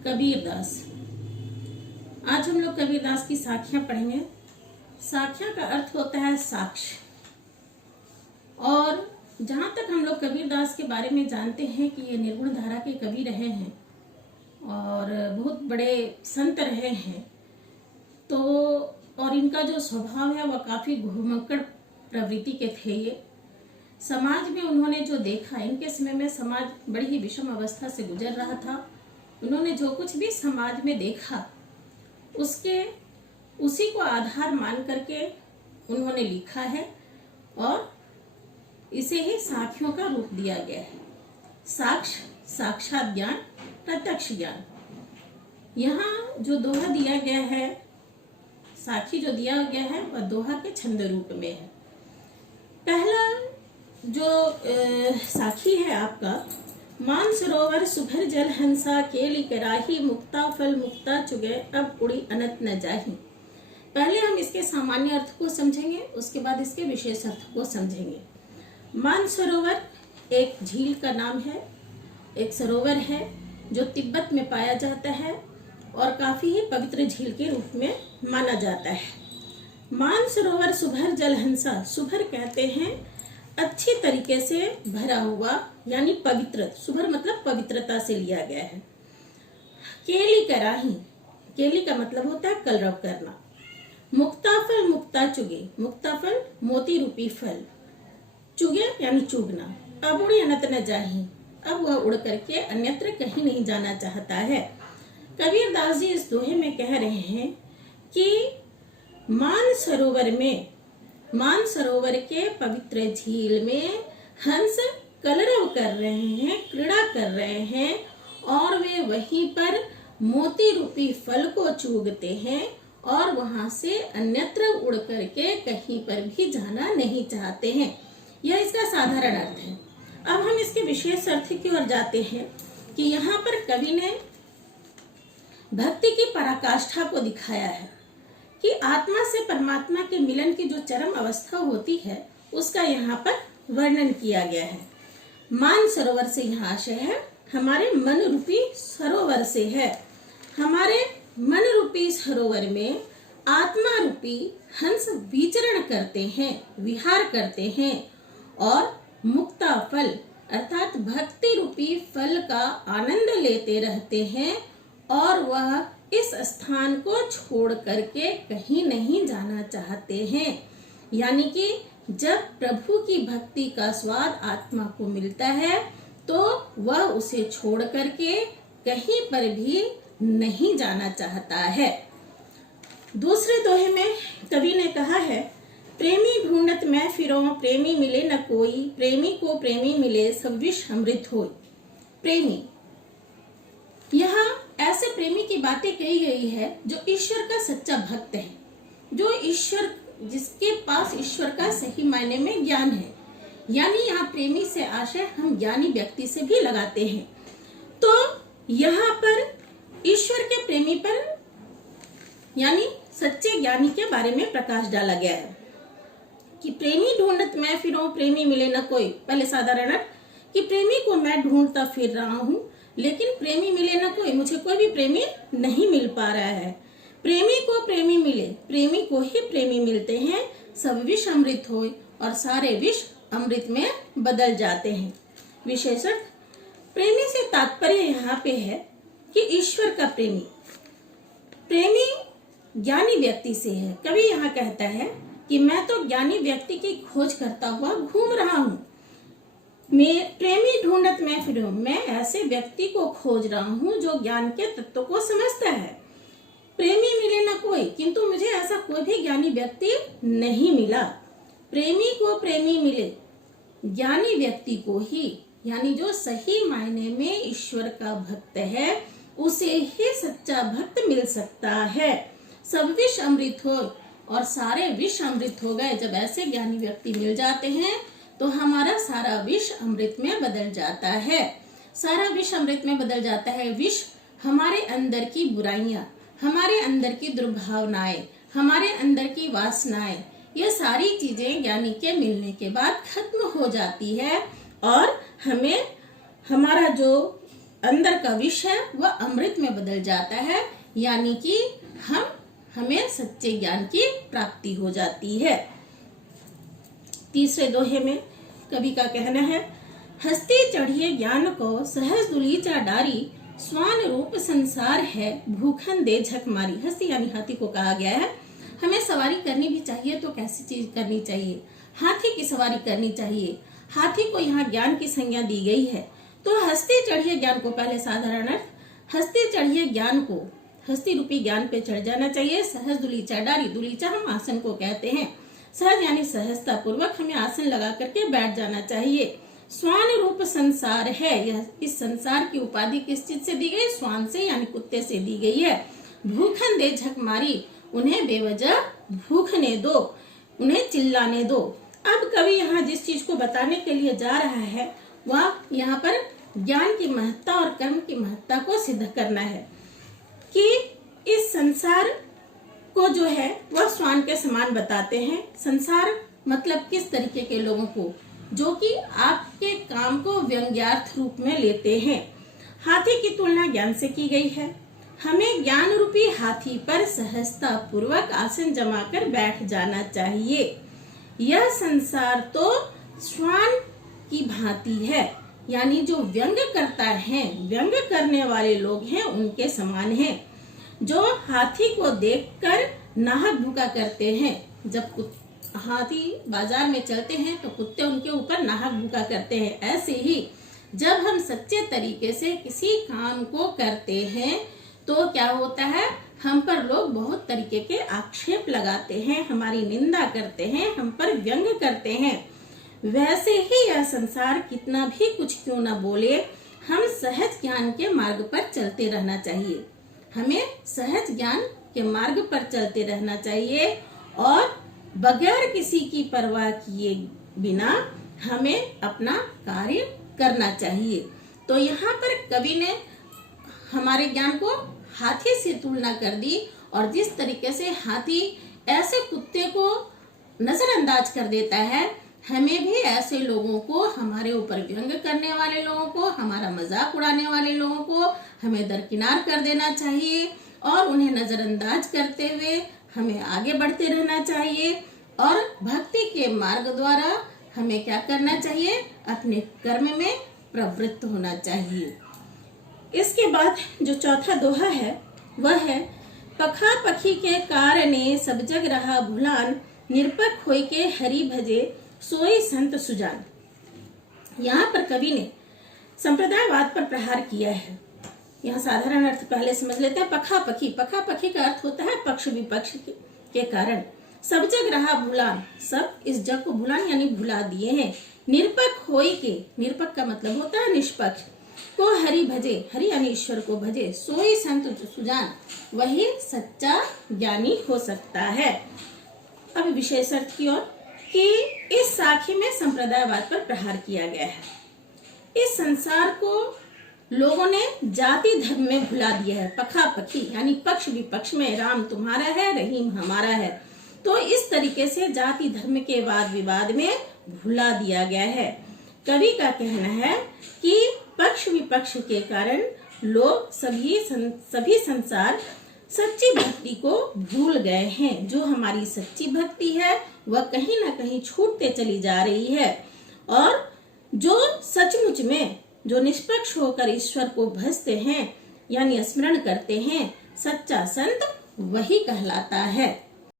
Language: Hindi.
कबीरदास। आज हम लोग कबीरदास की साखियां पढ़ेंगे। साखियां का अर्थ होता है साक्ष्य। और जहां तक हम लोग कबीरदास के बारे में जानते हैं कि ये निर्गुण धारा के कवि रहे हैं और बहुत बड़े संत रहे हैं, तो और इनका जो स्वभाव है वह काफी घुमक्कड़ प्रवृत्ति के थे। ये समाज में उन्होंने जो देखा, इनके समय में समाज बड़ी ही विषम अवस्था से गुजर रहा था। उन्होंने जो कुछ भी समाज में देखा उसी को आधार मान करके उन्होंने लिखा है और इसे ही साखियों का रूप दिया गया है। साक्ष्य, साक्षात ज्ञान, प्रत्यक्ष ज्ञान। यहाँ जो दोहा दिया गया है, साखी जो दिया गया है वह दोहा के छंद रूप में है। पहला जो साखी है आपका, मान सरोवर सुभर जल हंसा केली कराही मुक्ता फल मुक्ता चुगे अब उड़ी अनत न जाही। पहले हम इसके सामान्य अर्थ को समझेंगे, उसके बाद इसके विशेष अर्थ को समझेंगे। मान सरोवर एक झील का नाम है, एक सरोवर है जो तिब्बत में पाया जाता है और काफी ही पवित्र झील के रूप में माना जाता है। मान सरोवर सुभर जल हंसा, सुभर कहते हैं अच्छी तरीके से भरा हुआ, यानी पवित्र। सुभर मतलब पवित्रता से लिया गया है। केली कराही, केली का मतलब होता है कलरव करना। मुक्ता फल मुक्ता चुगे, मुक्ता फल मोती रूपी फल, चुगे यानी चुगना। अब उड़ी अनत न जाही, अब वह उड़ करके अन्यत्र कहीं नहीं जाना चाहता है। कबीरदास जी इस दोहे में कह रहे हैं कि मान सरोवर के पवित्र झील में हंस कलरव कर रहे हैं, क्रीड़ा कर रहे हैं और वे वहीं पर मोती रूपी फल को चूगते हैं और वहां से अन्यत्र उड़ करके कहीं पर भी जाना नहीं चाहते हैं। यह इसका साधारण अर्थ है। अब हम इसके विशेष अर्थ की ओर जाते हैं कि यहाँ पर कवि ने भक्ति की पराकाष्ठा को दिखाया है कि आत्मा से परमात्मा के मिलन की जो चरम अवस्था होती है उसका यहाँ पर वर्णन किया गया है। मान सरोवर से यहाँ आशय है हमारे मन रूपी सरोवर से है। हमारे मन रूपी सरोवर में आत्मा रूपी हंस विचरण करते हैं, विहार करते हैं और मुक्ता फल अर्थात भक्ति रूपी फल का आनंद लेते रहते हैं और वह इस स्थान को छोड़ करके कहीं नहीं जाना चाहते हैं। यानी कि जब प्रभु की भक्ति का स्वाद आत्मा को मिलता है तो वह उसे छोड़ करके कहीं पर भी नहीं जाना चाहता है। दूसरे दोहे में कवि ने कहा है, प्रेमी ढूंढत मैं फिरो प्रेमी मिले न कोई, प्रेमी को प्रेमी मिले सब विष अमृत होय। प्रेमी, यहाँ ऐसे प्रेमी की बातें कही गई है जो ईश्वर का सच्चा भक्त है, जो ईश्वर, जिसके पास ईश्वर का सही मायने में ज्ञान है। यानी यहाँ प्रेमी से आशय हम ज्ञानी व्यक्ति से भी लगाते हैं। तो यहाँ पर ईश्वर के प्रेमी पर यानी सच्चे ज्ञानी के बारे में प्रकाश डाला गया है कि प्रेमी ढूंढत मैं फिरूं प्रेमी मिले न कोई। पहले साधारण कि प्रेमी को मैं ढूंढता फिर रहा हूँ लेकिन प्रेमी मिले न कोई, मुझे कोई भी प्रेमी नहीं मिल पा रहा है। प्रेमी को प्रेमी मिले, प्रेमी को ही प्रेमी मिलते हैं, सब विष अमृत होय और सारे विष अमृत में बदल जाते हैं। विशेषण प्रेमी से तात्पर्य यहाँ पे है कि ईश्वर का प्रेमी। प्रेमी ज्ञानी व्यक्ति से है। कवि यहाँ कहता है कि मैं तो ज्ञानी व्यक्ति की खोज करता हुआ घूम रहा हूँ। मैं प्रेमी ढूंढत मैं फिरूं, मैं ऐसे व्यक्ति को खोज रहा हूँ जो ज्ञान के तत्व को समझता है। प्रेमी मिले न कोई, किंतु मुझे ऐसा कोई भी ज्ञानी व्यक्ति नहीं मिला। प्रेमी को प्रेमी मिले, ज्ञानी व्यक्ति को ही, यानी जो सही मायने में ईश्वर का भक्त है उसे ही सच्चा भक्त मिल सकता है। सब विष अमृत हो और सारे विष अमृत हो गए। जब ऐसे ज्ञानी व्यक्ति मिल जाते हैं तो हमारा सारा विष अमृत में बदल जाता है। सारा विष अमृत में बदल जाता है। विष हमारे अंदर की बुराइयां, हमारे अंदर की दुर्भावनाएं, हमारे अंदर की वासनाएं, ये सारी चीजें ज्ञानी के मिलने के बाद खत्म हो जाती है और हमें हमारा जो अंदर का विष है वह अमृत में बदल जाता है, यानी कि हमें सच्चे ज्ञान की प्राप्ति हो जाती है। तीसरे दोहे में कवि का कहना है, हस्ती चढ़िए ज्ञान को सहज दुलीचा डारी, स्वान रूप संसार है भूखन दे झक मारी। हस्ती यानी हाथी को कहा गया है। हमें सवारी करनी भी चाहिए तो कैसी चीज करनी चाहिए? हाथी की सवारी करनी चाहिए। हाथी को यहाँ ज्ञान की संज्ञा दी गई है। तो हस्ती चढ़िए ज्ञान को, पहले साधारण अर्थ, हस्ती चढ़िए ज्ञान को, हस्ती रूपी ज्ञान पे चढ़ जाना चाहिए। सहज दुलीचा डारी, दुलीचा हम आसन को कहते हैं। सहज यानी सहजता पूर्वक हमें आसन लगा करके बैठ जाना चाहिए। स्वान रूप संसार है, यह इस संसार की उपाधि किस चीज से दी गई? स्वान से यानी कुत्ते से दी गई है। भूखन दे झक मारी, उन्हें बेवजह भूखने दो, उन्हें चिल्लाने दो। अब कवि यहाँ जिस चीज को बताने के लिए जा रहा है वह यहाँ पर ज्ञान की महत्ता और कर्म की महत्ता को सिद्ध करना है कि इस संसार को जो है वह स्वान के समान बताते हैं। संसार मतलब किस तरीके के लोगों को, जो कि आपके काम को व्यंग्यार्थ रूप में लेते हैं। हाथी की तुलना ज्ञान से की गई है। हमें ज्ञान रूपी हाथी पर सहजता पूर्वक आसन जमाकर बैठ जाना चाहिए। यह संसार तो श्वान की भांति है, यानी जो व्यंग करता है, व्यंग करने वाले लोग हैं उनके समान है। जो हाथी को देखकर नाहक भूका करते हैं, जब हाथी बाजार में चलते हैं तो कुत्ते उनके ऊपर नाहक भूका करते हैं, ऐसे ही जब हम सच्चे तरीके से किसी काम को करते हैं तो क्या होता है, हम पर लोग बहुत तरीके के आक्षेप लगाते हैं, हमारी निंदा करते हैं, हम पर व्यंग करते हैं। वैसे ही यह संसार कितना भी कुछ क्यों न बोले, हम सहज ज्ञान के मार्ग पर चलते रहना चाहिए। हमें सहज ज्ञान के मार्ग पर चलते रहना चाहिए और बगैर किसी की परवाह किए बिना हमें अपना कार्य करना चाहिए। तो यहाँ पर कवि ने हमारे ज्ञान को हाथी से तुलना कर दी और जिस तरीके से हाथी ऐसे कुत्ते को नजरअंदाज कर देता है, हमें भी ऐसे लोगों को, हमारे ऊपर व्यंग करने वाले लोगों को, हमारा मजाक उड़ाने वाले लोगों को हमें दरकिनार कर देना चाहिए और उन्हें नजरअंदाज करते हुए हमें आगे बढ़ते रहना चाहिए। और भक्ति के मार्ग द्वारा हमें क्या करना चाहिए? अपने कर्म में प्रवृत्त होना चाहिए। इसके बाद जो चौथा दोहा है वह है, पखा पखी के कारणे सब जग रहा भुलान, निरपक होय के हरि भजे सोई संत सुजान। यहाँ पर कवि ने संप्रदायवाद पर प्रहार किया है। यहाँ साधारण अर्थ पहले समझ लेते हैं। पखा पखी, पखा पखी का अर्थ होता है पक्ष विपक्ष के कारण। सब जग रहा भुलान, सब इस जग को भुलान यानी भुला दिए हैं। निरपक होय के, निरपक का मतलब होता है निष्पक्ष, को हरि भजे, हरि यानी ईश्वर को भजे, सोई संत सुजान, वही सच्चा ज्ञानी हो सकता है। अब विशेष अर्थ की ओर कि इस साखी में संप्रदायवाद पर प्रहार किया गया है। इस संसार को लोगों ने जाति धर्म में भुला दिया है। पखा पखी यानी पक्ष विपक्ष में, राम तुम्हारा है रहीम हमारा है, तो इस तरीके से जाति धर्म के वाद विवाद में भुला दिया गया है। कवि का कहना है कि पक्ष विपक्ष के कारण लोग सभी संसार सच्ची भक्ति को भूल गए हैं। जो हमारी सच्ची भक्ति है वह कहीं ना कहीं छूटते चली जा रही है और जो सचमुच में जो निष्पक्ष होकर ईश्वर को भजते हैं यानी स्मरण करते हैं, सच्चा संत वही कहलाता है।